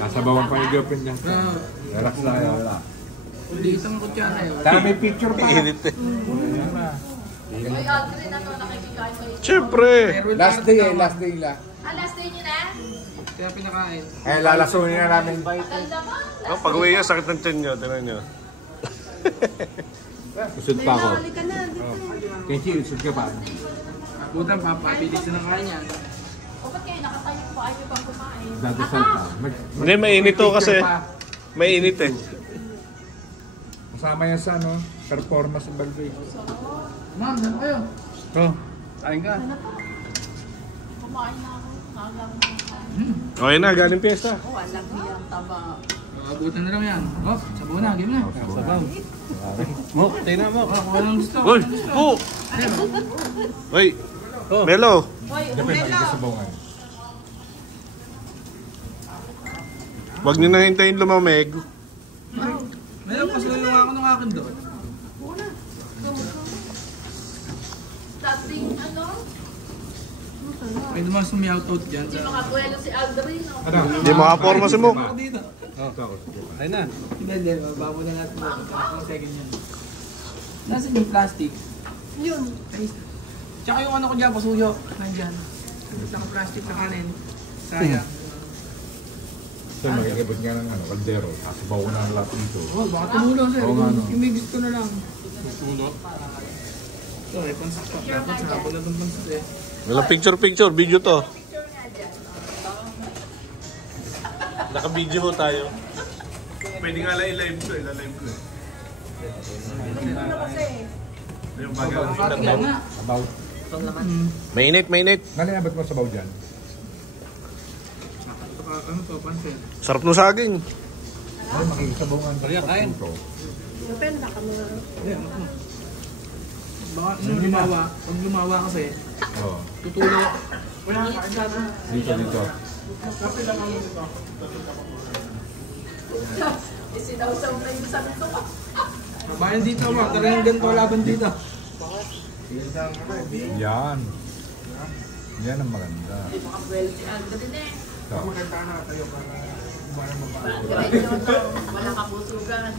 Nasabawan pa yung girlfriend niya. Relax na kaya wala. Hindi isang kutsara yun. Tara may picture pa. Init eh. May Aldrin na to nakikikain ko. Siyempre. Last day eh, last day lang. Last day niyo na? Kaya pinakain. Eh, lalasunin na namin. Ganda ba? Oh, pag-uwi nyo, sakit ng tiyan nyo. Tinan nyo. Usod pa ako. Kenchi, usod ka pa. Butang papabilis na ng kain yan. O ba't kayo nakatayo pa? Ayaw pang kumain. Dadasal pa. Hindi, mainit to kasi. Mainit eh. Masama yan sa ano, performance ng Balbay. Ma'am, saan kayo? Oh. Kain ka. Kumain na ako. Nagang Okay na, galing piyesta. walang hiyang taba. Abutan na lang yan. Oh, sabaw na, game na. Sabaw. Mo, tayo na mo. Oh, kung anong gusto. Uy, po! Uy, Melo. Hoy, Depende umelo. sa sabawan. Huwag nyo na hintayin lumamig. Meron pa suyo ako ng akin doon. Dating ano? Pwede naman sumiyoutout dyan Hindi sa... makabuelo si Aldrin. No? Ano? Hindi makaporma si Mo. Ako dito. Ay na. Hindi, bababo na natin ang second yan. Nasaan yung plastic? Yun. Tsaka yung ano ko dyan, pasuyo. Nandyan. Naka-plastic na kanin. Sayang. So, magigabot nga ng ano, kaldero. Sasabaw ko na ang lahat dito. Oh, baka tumulo sir. Oo nga, no. Imigit ko na lang. Tumulo? Ito eh, pansak pa. Dapat sa hapon na itong pansak eh. Walang picture, video to. Naka-video ho tayo. Pwede nga lang i-live ko eh. Live ko eh. Yung bagal ng internet. nga. Sabaw. Mainit. Naliabot mo sabaw dyan? Ano to, pansin? Sarap ng saging. Ay, makikisabaw nga. Kaya kain. Baka pag lumawa kasi, Oo. tutulo. Dito. Isinawsaw na yung sabi ko. Bayan dito mo, talagang ganito laban dito. Yan. Yan ang maganda. Hindi makabuelo si Aldrin eh. So, Ganyan to. Walang kabusugan.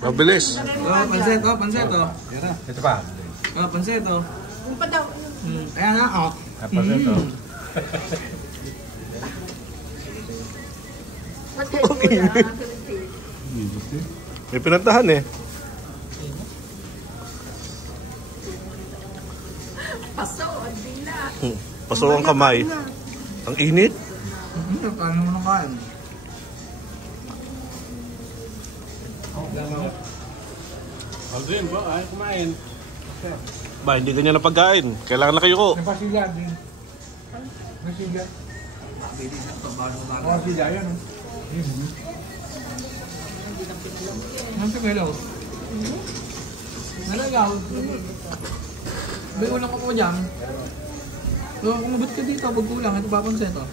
Mabilis. Oh, pansit oh. ito pa. Oh, pansit oh. Yung pa daw. Ayan na, oh. Tapos ito. Ba't kayo wala? May pinantahan eh. Paso, ang dila. Paso ang kamay. Ang init. Paano mo nang kain? Aldrin, ba? Ay, kumain. Ba, hindi ganyan na pagkain. Kailangan na kayo ko. May pasilya din. May silya. Oo, silya yan. Ano sa melo? Nalagaw. May ulang ko po dyan. So, kung mabot ka dito, pag kulang, ito ba pansit oh.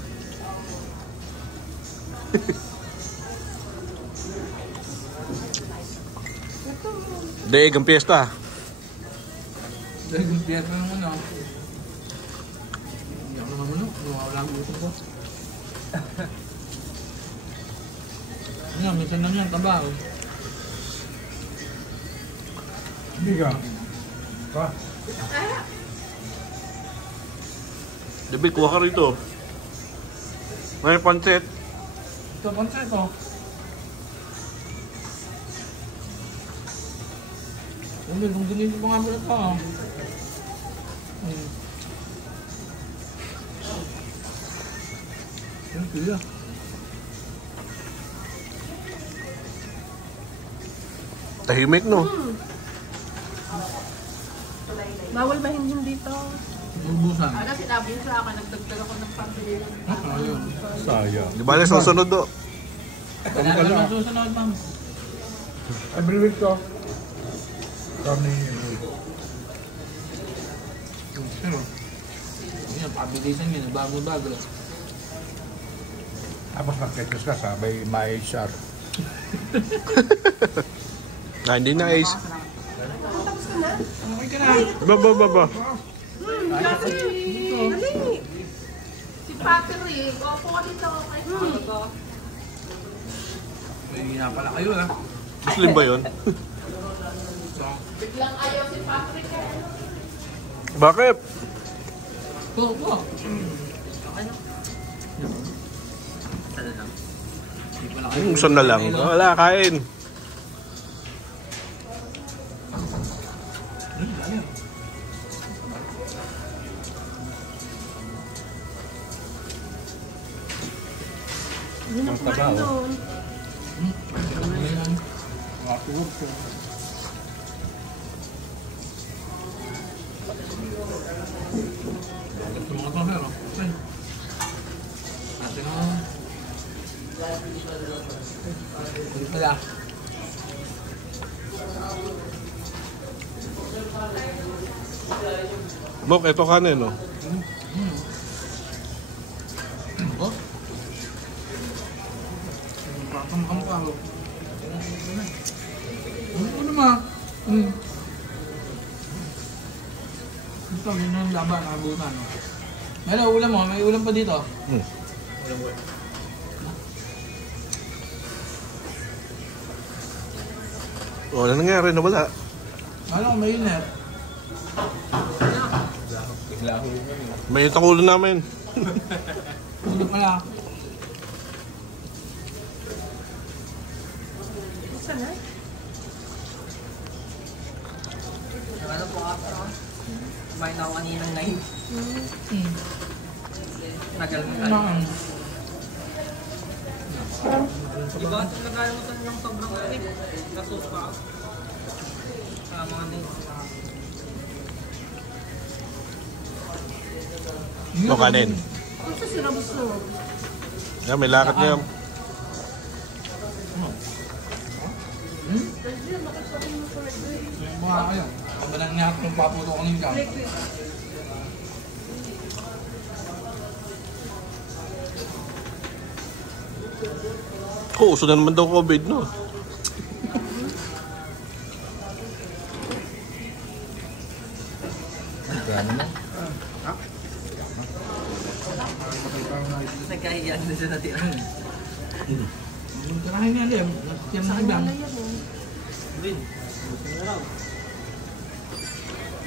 Daig ang piyesta. Dahil yung piyat na naman oh. Hindi ako naman oh. Wala ang gusto ko. Ano, minsan lang yan, tabaw. Hindi ka. Pa. David, kuha ka rito. May pancit. Ito, pansit oh. Kung ginito pa nga pala ito oh. Yan sila. Tahimik no. Bawal ba hindi dito? Ubusan. Ano, sinabi niyo sa akin, nagdagdag ako ng pambili. Ayun. Sayang. Di ba na susunod do? Wala naman susunod, ma'am. Every week to. Kami. Pero, yun, pabilisan yun. Bago-bago. Tapos nag-ketchus ka, sabay may char. Hindi na Ace. Okay ka na. Ba. Patrick. Opo ka dito. Okay. May na pala kayo ha. Muslim ba yun? Biglang ayaw si Patrick. Bakit? Oo. Saan na lang? Wala, kain. Ang taba, oh. Ito mga to, pero. Ate na. Kulit pala. Mok, ito kanin, no? Oh? Kamukha ko. Ano naman? Ito, yun ang laban, nakabutan. May ulam mo, may ulam pa dito. Wala nangyari, nawala. Ano, may inert. May itang ulo namin. Hindi pala. Saan na? Ano po ako? Kumain ako kaninang 9. Nagal mo ka. Diba? Nagalimutan yung sobrang kanin. Nasos pa ako. Mga din. O kanin. Kung sa sirabos mo. Yan, may lakad niya. Mukha kayo. Kabalan niya ako yung paputo ko ng jam. Uso na naman daw COVID, no? Nagkahiyan na siya natira. Karahin niya, Lem. Yan na ibang.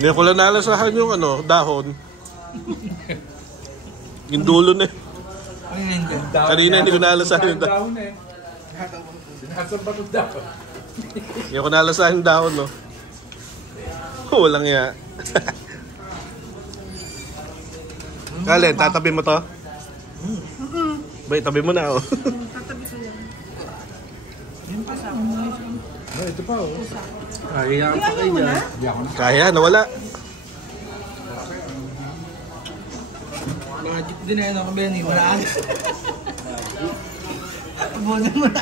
Hindi ko lang nalasahan yung ano, dahon. Yung dulo na. Ano yun dyan? Kanina hindi ko nalasahan yung dahon. Dahon eh. Nasaan ba itong dahon? Hindi ko nalasahan yung dahon, no? Walang ya. Kalen, tatabi mo to? Bay, tabi mo na, oh. Tatabi ko yan. Yan pa sa Ito pa, oh. Kaya Kaya ayaw mo na? Hindi ako na. Kaya, nawala. Mga jeep din na yun ako, Benny. Wala agad. Abono mo na.